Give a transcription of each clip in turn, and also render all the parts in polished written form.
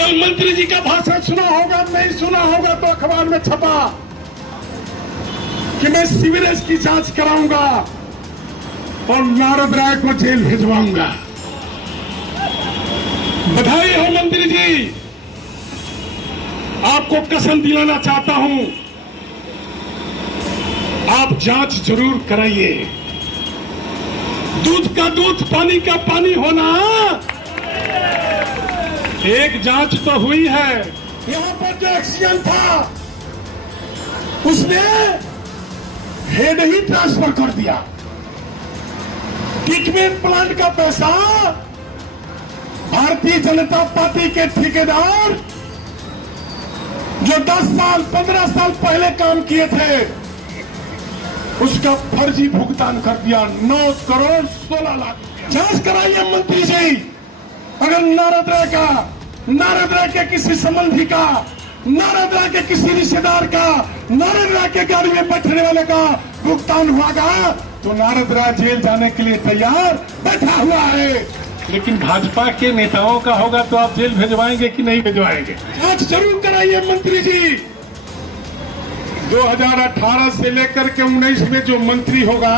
कल मंत्री जी का भाषण सुना होगा, नहीं सुना होगा तो अखबार में छपा कि मैं सीवरेज की जांच कराऊंगा और नारद राय को जेल भिजवाऊंगा। बधाई हो मंत्री जी, आपको कसम दिलाना चाहता हूं, आप जांच जरूर कराइए। दूध का दूध, पानी का पानी होना। एक जांच तो हुई है, यहां पर जो एक्सीडेंट था उसने हेड ही ट्रांसफर कर दिया। ट्रीटमेंट प्लांट का पैसा भारतीय जनता पार्टी के ठेकेदार जो 10 साल 15 साल पहले काम किए थे उसका फर्जी भुगतान कर दिया। 9 करोड़ 16 लाख। जांच कराइए मंत्री जी, अगर नारद राय के किसी संबंधी का, नारद राय के किसी रिश्तेदार का, नारद राय के गाड़ी में बैठने वाले का भुगतान हुआ तो नारद राय जेल जाने के लिए तैयार बैठा हुआ है। लेकिन भाजपा के नेताओं का होगा तो आप जेल भिजवाएंगे कि नहीं भिजवाएंगे? जांच जरूर कराइए मंत्री जी। 2018 से लेकर के 19 में जो मंत्री होगा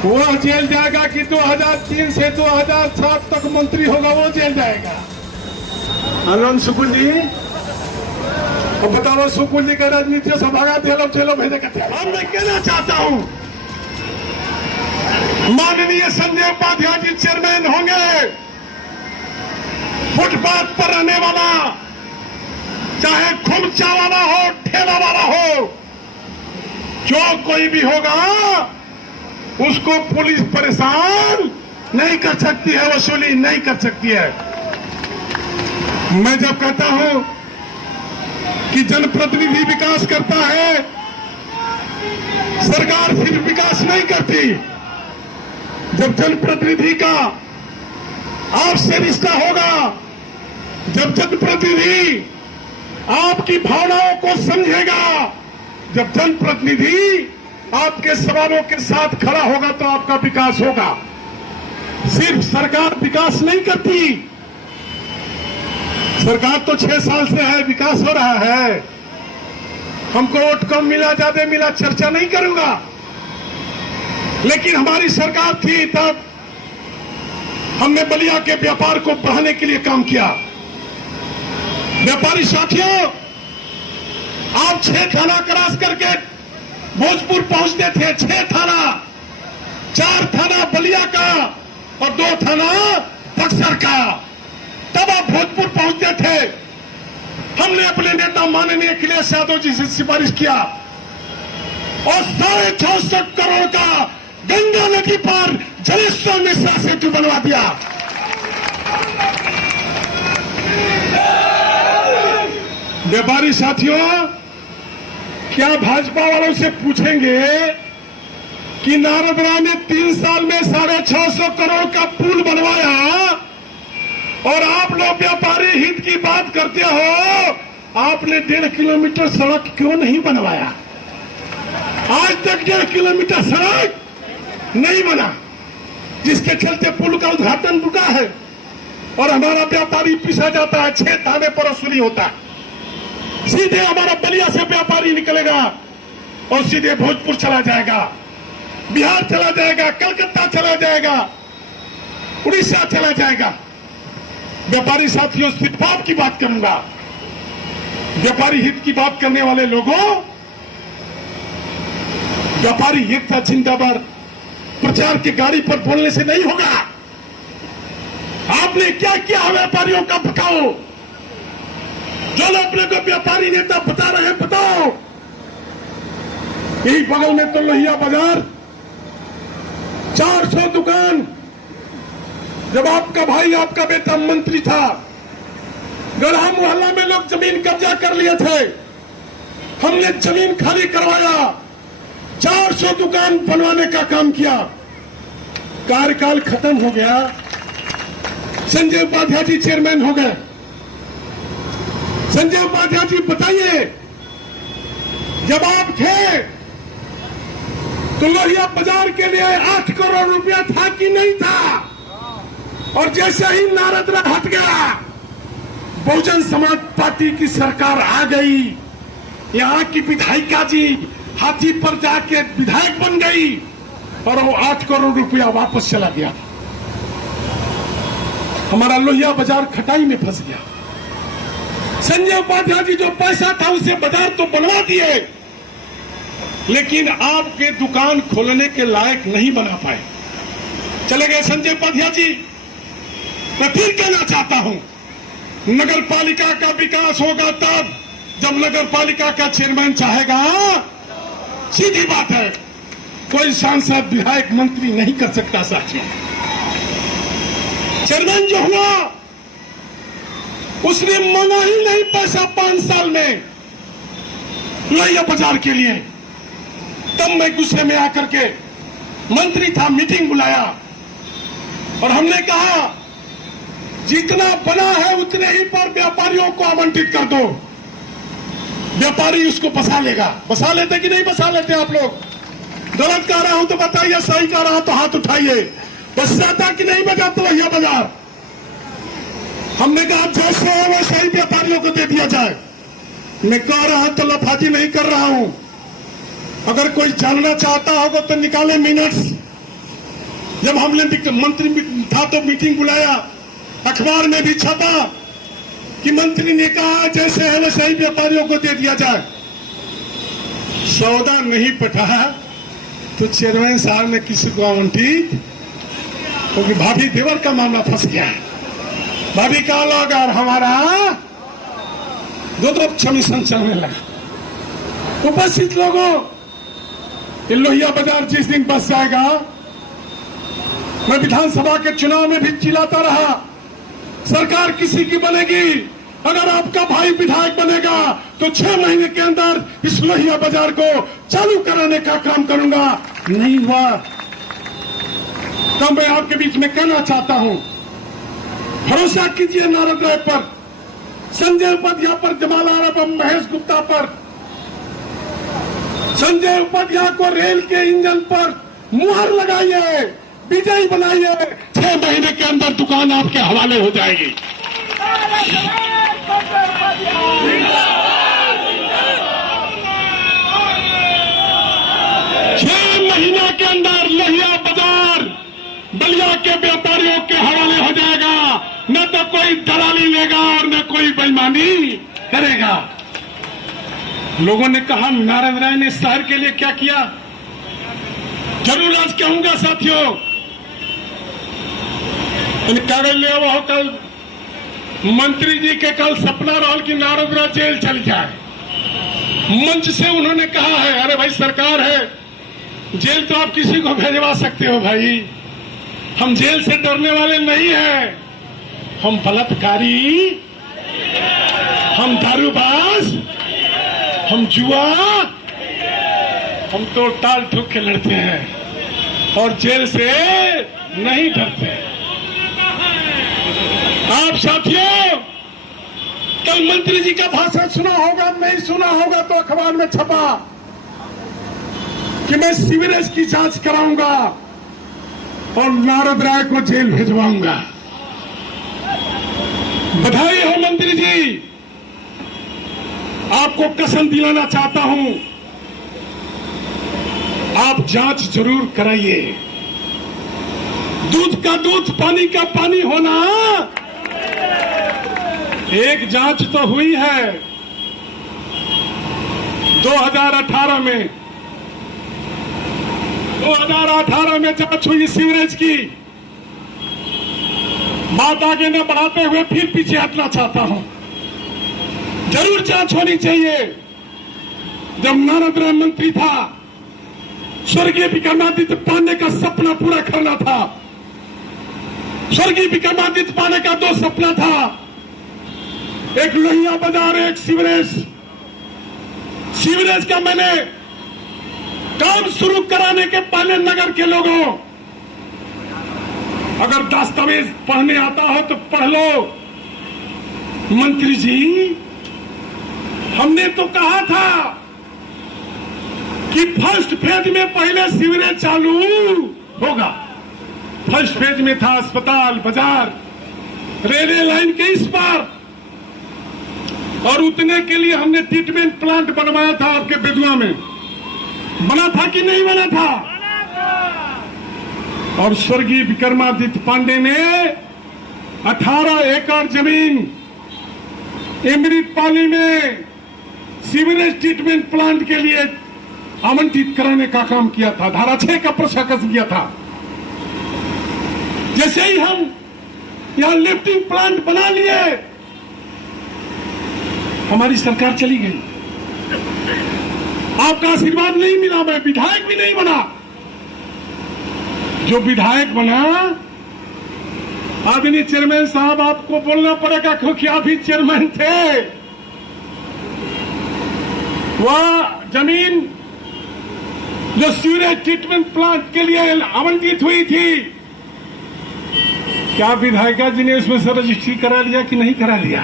वो जेल जाएगा कि 2003 से 2007 तक मंत्री होगा वो जेल जाएगा? आनंद सुकुल जी, अब बताओ, सुकुल जी का राजनीति से भागा जेलों भेजे कहते हैं। मैं कहना चाहता हूं, माननीय संजय उपाध्याय जी चेयरमैन होंगे। फुटपाथ पर रहने वाला, चाहे खुमचा वाला हो, ठेला वाला हो, जो कोई भी होगा उसको पुलिस परेशान नहीं कर सकती है, वसूली नहीं कर सकती है। मैं जब कहता हूं कि जनप्रतिनिधि विकास करता है, सरकार सिर्फ विकास नहीं करती। जब जनप्रतिनिधि का आपसे रिश्ता होगा, जब जनप्रतिनिधि आपकी भावनाओं को समझेगा, जब जनप्रतिनिधि आपके सवालों के साथ खड़ा होगा तो आपका विकास होगा। सिर्फ सरकार विकास नहीं करती, सरकार तो 6 साल से है, विकास हो रहा है। हमको वोट कम मिला, ज्यादा मिला, चर्चा नहीं करूंगा, लेकिन हमारी सरकार थी तब हमने बलिया के व्यापार को बढ़ाने के लिए काम किया। व्यापारी साथियों, आप 6 थाना क्रॉस करके भोजपुर पहुंचते थे। 6 थाना, 4 थाना बलिया का और 2 थाना बक्सर का, तब आप भोजपुर पहुंचते थे। हमने अपने नेता माननीय अखिलेश यादव जी से सिफारिश किया और 64.5 करोड़ का गंगा नदी पर जलेश्वर मिश्रा सेतु बनवा दिया। व्यापारी साथियों, क्या भाजपा वालों से पूछेंगे कि नारद राय ने 3 साल में 650 करोड़ का पुल बनवाया और आप लोग व्यापारी हित की बात करते हो, आपने 1.5 किलोमीटर सड़क क्यों नहीं बनवाया? आज तक 1.5 किलोमीटर सड़क नहीं बना, जिसके चलते पुल का उद्घाटन रुका है और हमारा व्यापारी पिसा जाता है। 6 थाने पर वसूली होता है। सीधे हमारा बलिया से व्यापारी निकलेगा और सीधे भोजपुर चला जाएगा, बिहार चला जाएगा, कलकत्ता चला जाएगा, उड़ीसा चला जाएगा। व्यापारी साथियों, सिर्फ बात की बात करूंगा। व्यापारी हित की बात करने वाले लोगों, व्यापारी हित का जिंदाबाद प्रचार की गाड़ी पर बोलने से नहीं होगा। आपने क्या किया व्यापारियों का बताओ। जो लोग अपने को व्यापारी नेता बता रहे हैं बताओ। यही बगल में तो लोहिया बाजार, 400 दुकान। जब आपका भाई, आपका बेटा मंत्री था, गढ़ा मोहल्ला में लोग जमीन कब्जा कर लिए थे। हमने जमीन खाली करवाया, 400 दुकान बनवाने का काम किया। कार्यकाल खत्म हो गया, संजय उपाध्याय जी चेयरमैन हो गए। संजय उपाध्याय जी बताइए, जब आप थे तो लोहिया बाजार के लिए 8 करोड़ रुपया था कि नहीं था? और जैसे ही नारद राय हट गया, बहुजन समाज पार्टी की सरकार आ गई, यहाँ की विधायिका जी हाथी पर जाके विधायक बन गई और वो 8 करोड़ रुपया वापस चला गया। हमारा लोहिया बाजार खटाई में फंस गया। संजय उपाध्याय जी जो पैसा था उसे बाजार तो बनवा दिए, लेकिन आपके दुकान खोलने के लायक नहीं बना पाए, चले गए संजय उपाध्याय जी। मैं फिर कहना चाहता हूं, नगर पालिका का विकास होगा तब जब नगर पालिका का चेयरमैन चाहेगा। सीधी बात है, कोई सांसद विधायक मंत्री नहीं कर सकता साथियों। चेयरमैन जो हुआ उसने मांगा ही नहीं पैसा 5 साल में लोहिया बाजार के लिए। तब मैं गुस्से में आकर के, मंत्री था, मीटिंग बुलाया और हमने कहा जितना बना है उतने ही पर व्यापारियों को आवंटित कर दो, व्यापारी उसको बसा लेगा। बसा लेते कि नहीं बसा लेते आप लोग? गलत कह रहा हूं तो बताइए, सही कह रहा हूं तो हाथ उठाइए। बस जाता कि नहीं बजा तो लोहिया बाजार? हमने कहा जैसे है वैसे ही व्यापारियों को दे दिया जाए। मैं कह रहा हूं तो लफाजी नहीं कर रहा हूं। अगर कोई जानना चाहता होगा तो निकाले मिनट्स। जब हमने मंत्री था तो मीटिंग बुलाया, अखबार में भी छपा कि मंत्री ने कहा जैसे है वैसे ही व्यापारियों को दे दिया जाए। सौदा नहीं पटा तो चेयरमैन साहब ने किसी को आवंटित, क्योंकि भाभी देवर का मामला फंस गया है। भाभी का अलग और हमारा दो कमीशन चलने लगा। उपस्थित लोगों, ये लोहिया बाजार जिस दिन बस जाएगा, मैं विधानसभा के चुनाव में भी चिल्लाता रहा, सरकार किसी की बनेगी, अगर आपका भाई विधायक बनेगा तो 6 महीने के अंदर इस लोहिया बाजार को चालू कराने का काम करूंगा। नहीं हुआ। तब मैं आपके बीच में कहना चाहता हूं, भरोसा कीजिए नारद राय पर, संजय उपाध्याय पर, जमाल आरा, महेश गुप्ता पर। संजय उपाध्याय को रेल के इंजन पर मुहर लगाइए, विजयी बनाइए। 6 महीने के अंदर दुकान आपके हवाले हो जाएगी। 6 महीने के अंदर लोहिया बाजार बलिया के व्यापारियों के हवाले हो जाएगा। न तो कोई दलाली लेगा और न कोई बेईमानी करेगा। लोगों ने कहा नारद राय ने शहर के लिए क्या किया? जरूर आज कहूंगा साथियों, कागज ले वो कल मंत्री जी के कल सपना रहल कि नारद राय जेल चल जाए। मंच से उन्होंने कहा है, अरे भाई सरकार है, जेल तो आप किसी को भेजवा सकते हो भाई, हम जेल से डरने वाले नहीं हैं। हम बलात्कारी, हम दारूबाज, हम जुआ, हम तो टाल ठोक के लड़ते हैं और जेल से नहीं डरते। आप साथियों, कल मंत्री जी का भाषण सुना होगा, नहीं सुना होगा तो अखबार में छपा कि मैं सीवरेज की जांच कराऊंगा और नारद राय को जेल भिजवाऊंगा। बधाई हो मंत्री जी, आपको कसम दिलाना चाहता हूं, आप जांच जरूर कराइए। दूध का दूध, पानी का पानी होना। एक जांच तो हुई है 2018 में, 2018 में जांच हुई सीवरेज की। बात आगे न बढ़ाते हुए फिर पीछे हटना चाहता हूं, जरूर जांच होनी चाहिए। जब नारद राय मंत्री था, स्वर्गीय विक्रमादित्य पांडे का सपना पूरा करना था। स्वर्गीय विक्रमादित्य पांडे का 2 सपना था, एक लोहिया बाजार, एक सीवरेज। सीवरेज का मैंने काम शुरू कराने के पहले नगर के लोगों, अगर दस्तावेज पढ़ने आता हो तो पढ़ लो। मंत्री जी, हमने तो कहा था कि फर्स्ट फेज में पहले सीवरेज चालू होगा। फर्स्ट फेज में था अस्पताल, बाजार, रेलवे लाइन के इस पार और उतने के लिए हमने ट्रीटमेंट प्लांट बनवाया था आपके बेदुआ में। बना था कि नहीं बना था? और स्वर्गीय विक्रमादित्य पांडे ने 18 एकड़ जमीन अमृतपाली में सीवरेज ट्रीटमेंट प्लांट के लिए आवंटित कराने का काम किया था। धारा 6 का प्रशासन किया था। जैसे ही हम यहां लिफ्टिंग प्लांट बना लिए, हमारी सरकार चली गई। आपका आशीर्वाद नहीं मिला, मैं विधायक भी नहीं बना। जो विधायक बना, आदरणीय चेयरमैन साहब आपको बोलना पड़ेगा क्योंकि आप ही चेयरमैन थे। वह जमीन जो सीवरेज ट्रीटमेंट प्लांट के लिए आवंटित हुई थी, क्या विधायिका जी ने उसमें से रजिस्ट्री करा लिया कि नहीं करा लिया?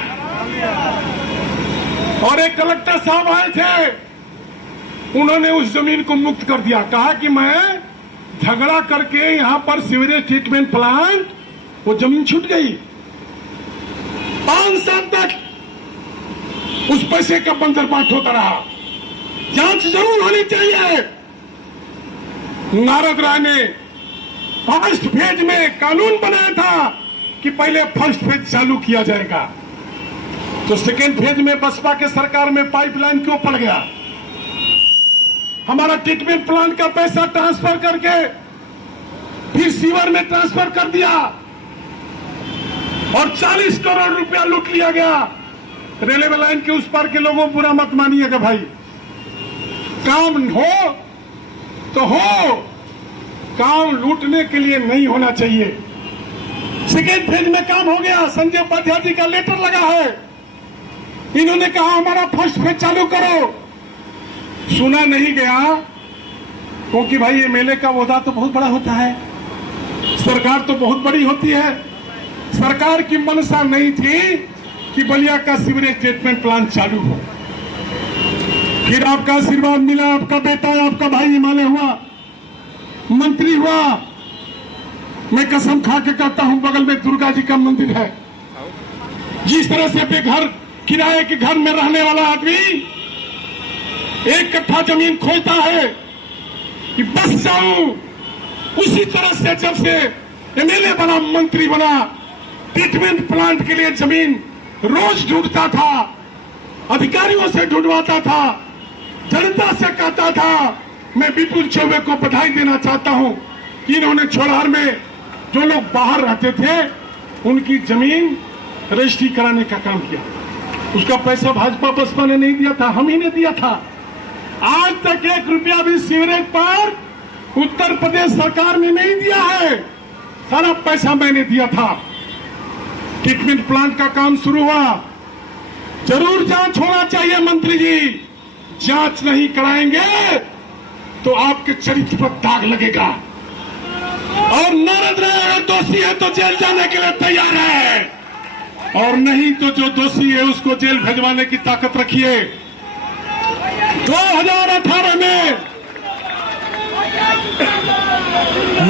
और एक कलेक्टर साहब आए थे, उन्होंने उस जमीन को मुक्त कर दिया। कहा कि मैं झगड़ा करके यहां पर सीवरेज ट्रीटमेंट प्लांट, वो जमीन छूट गई। 5 साल तक उस पैसे का बंदरबाट होता रहा। जांच जरूर होनी चाहिए। नारद राय ने फर्स्ट फेज में कानून बनाया था कि पहले फर्स्ट फेज चालू किया जाएगा, तो सेकेंड फेज में बसपा के सरकार में पाइपलाइन क्यों पड़ गया? हमारा ट्रीटमेंट प्लांट का पैसा ट्रांसफर करके फिर सीवर में ट्रांसफर कर दिया और 40 करोड़ रुपया लूट लिया गया। रेलवे लाइन के उस पार के लोगों बुरा मत मानिएगा भाई, काम हो तो हो, काम लूटने के लिए नहीं होना चाहिए। सेकेंड फेज में काम हो गया, संजय उपाध्याय जी का लेटर लगा है। इन्होंने कहा हमारा फर्स्ट फेज चालू करो, सुना नहीं गया क्योंकि भाई एमएलए का ओहदा तो बहुत बड़ा होता है, सरकार तो बहुत बड़ी होती है। सरकार की मनसा नहीं थी कि बलिया का सीवरेज ट्रीटमेंट प्लांट चालू हो। फिर आपका आशीर्वाद मिला, आपका बेटा, आपका भाई हिमालय हुआ, मंत्री हुआ। मैं कसम खा के कहता हूं, बगल में दुर्गा जी का मंदिर है। जिस तरह से बेघर किराए के घर में रहने वाला आदमी 1 कट्ठा जमीन खोजता है कि बस जाऊं, उसी तरह से जब से एमएलए बना, मंत्री बना, ट्रीटमेंट प्लांट के लिए जमीन रोज ढूंढता था, अधिकारियों से ढूंढवाता था, जनता से कहता था। मैं विपुल चौबे को बधाई देना चाहता हूं कि इन्होंने छोड़ार में जो लोग बाहर रहते थे उनकी जमीन रजिस्ट्री कराने का काम किया। उसका पैसा भाजपा बसपा ने नहीं दिया था, हम ही ने दिया था। आज तक 1 रुपया भी सीवरेज पर उत्तर प्रदेश सरकार ने नहीं दिया है, सारा पैसा मैंने दिया था। ट्रीटमेंट प्लांट का काम शुरू हुआ, जरूर जांच होना चाहिए मंत्री जी। जांच नहीं कराएंगे तो आपके चरित्र पर दाग लगेगा। और नारद राय अगर दोषी है तो जेल जाने के लिए तैयार है, और नहीं तो जो दोषी है उसको जेल भेजवाने की ताकत रखिए। 2018 में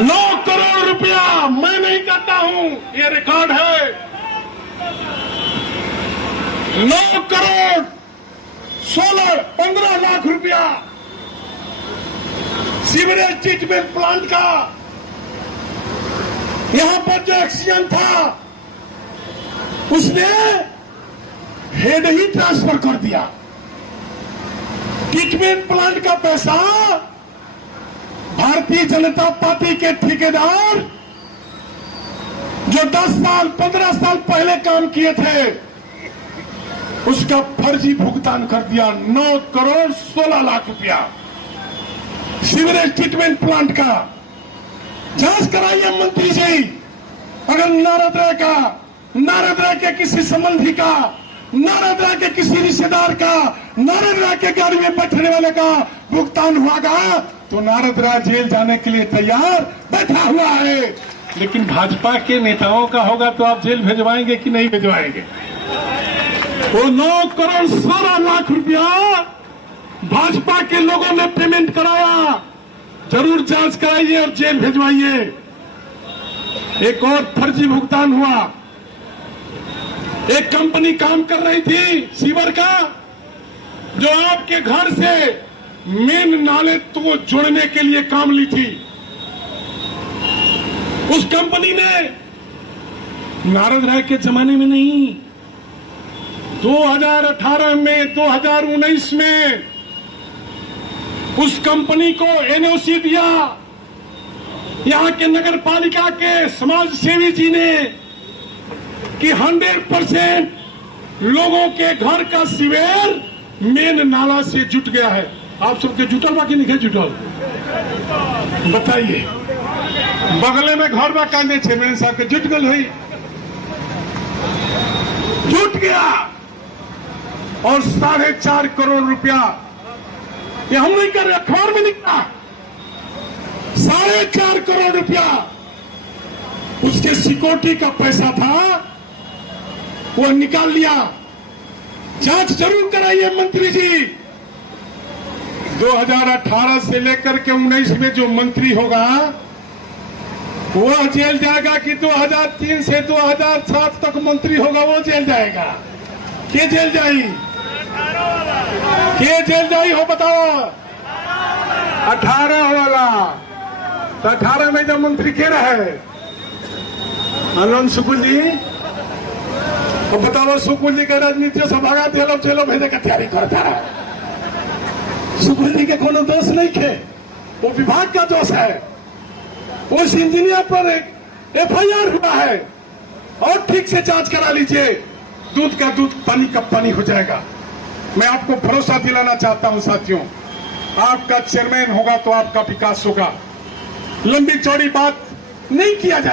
9 करोड़ रुपया, मैं नहीं कहता हूं, ये रिकॉर्ड है, 9 करोड़ 15 लाख रुपया सीवरेज ट्रीटमेंट प्लांट का यहां पर जो एक्सीडेंट था उसने हेड ही ट्रांसफर कर दिया। ट्रीटमेंट प्लांट का पैसा भारतीय जनता पार्टी के ठेकेदार जो 10 साल 15 साल पहले काम किए थे उसका फर्जी भुगतान कर दिया। 9 करोड़ 16 लाख रुपया सीवरेज ट्रीटमेंट प्लांट का। जांच कराइए मंत्री जी। अगर नारद राय के किसी संबंधी का, नारद राय के किसी रिश्तेदार का, नारद राय के गाड़ी में बैठने वाले का भुगतान हुआ तो नारद राय जेल जाने के लिए तैयार बैठा हुआ है। लेकिन भाजपा के नेताओं का होगा तो आप जेल भेजवाएंगे कि नहीं भेजवाएंगे? वो 9 करोड़ 16 लाख रुपया भाजपा के लोगों ने पेमेंट कराया। जरूर जांच कराइए और जेल भेजवाइए। एक और फर्जी भुगतान हुआ, एक कंपनी काम कर रही थी सीवर का, जो आपके घर से मेन नाले को जोड़ने के लिए काम ली थी। उस कंपनी ने नारद राय के जमाने में नहीं, 2018 में 2019 में उस कंपनी को एनओसी दिया। यहां के नगर पालिका के समाज सेवी जी ने कि 100% लोगों के घर का सीवर मेन नाला से जुट गया है। आप सबके जुटल बाकी नहीं जुटल, बताइए। बगले में घर बा कहने चेयरमैन साहब के जुट गल हुई, जुट गया। और 4.5 करोड़ रुपया, ये हम नहीं कर रहे, अखबार में निकला 4.5 करोड़ रुपया उसके सिक्योरिटी का पैसा था, वो निकाल लिया। जांच जरूर कराइए मंत्री जी। 2018 से लेकर के 19 में जो मंत्री होगा वो जेल जाएगा कि 2003 से 2007 तक मंत्री होगा वो जेल जाएगा? के जेल जाई? के जेल जाई हो बताओ? 18 वाला। तो 18 में जो मंत्री के रहे अनंत सुकुल जी, और बताओ सुकुल जी के राजनीति से भगा दिया, चलो भेजे का तैयारी करता रहा। सुकुल जी के कोनो दोष नहीं थे, वो विभाग का दोष है। उस इंजीनियर पर FIR हुआ है, और ठीक से जांच करा लीजिए, दूध का दूध पानी का पानी हो जाएगा। मैं आपको भरोसा दिलाना चाहता हूं साथियों, आपका चेयरमैन होगा तो आपका विकास होगा। लंबी चौड़ी बात नहीं किया जाए।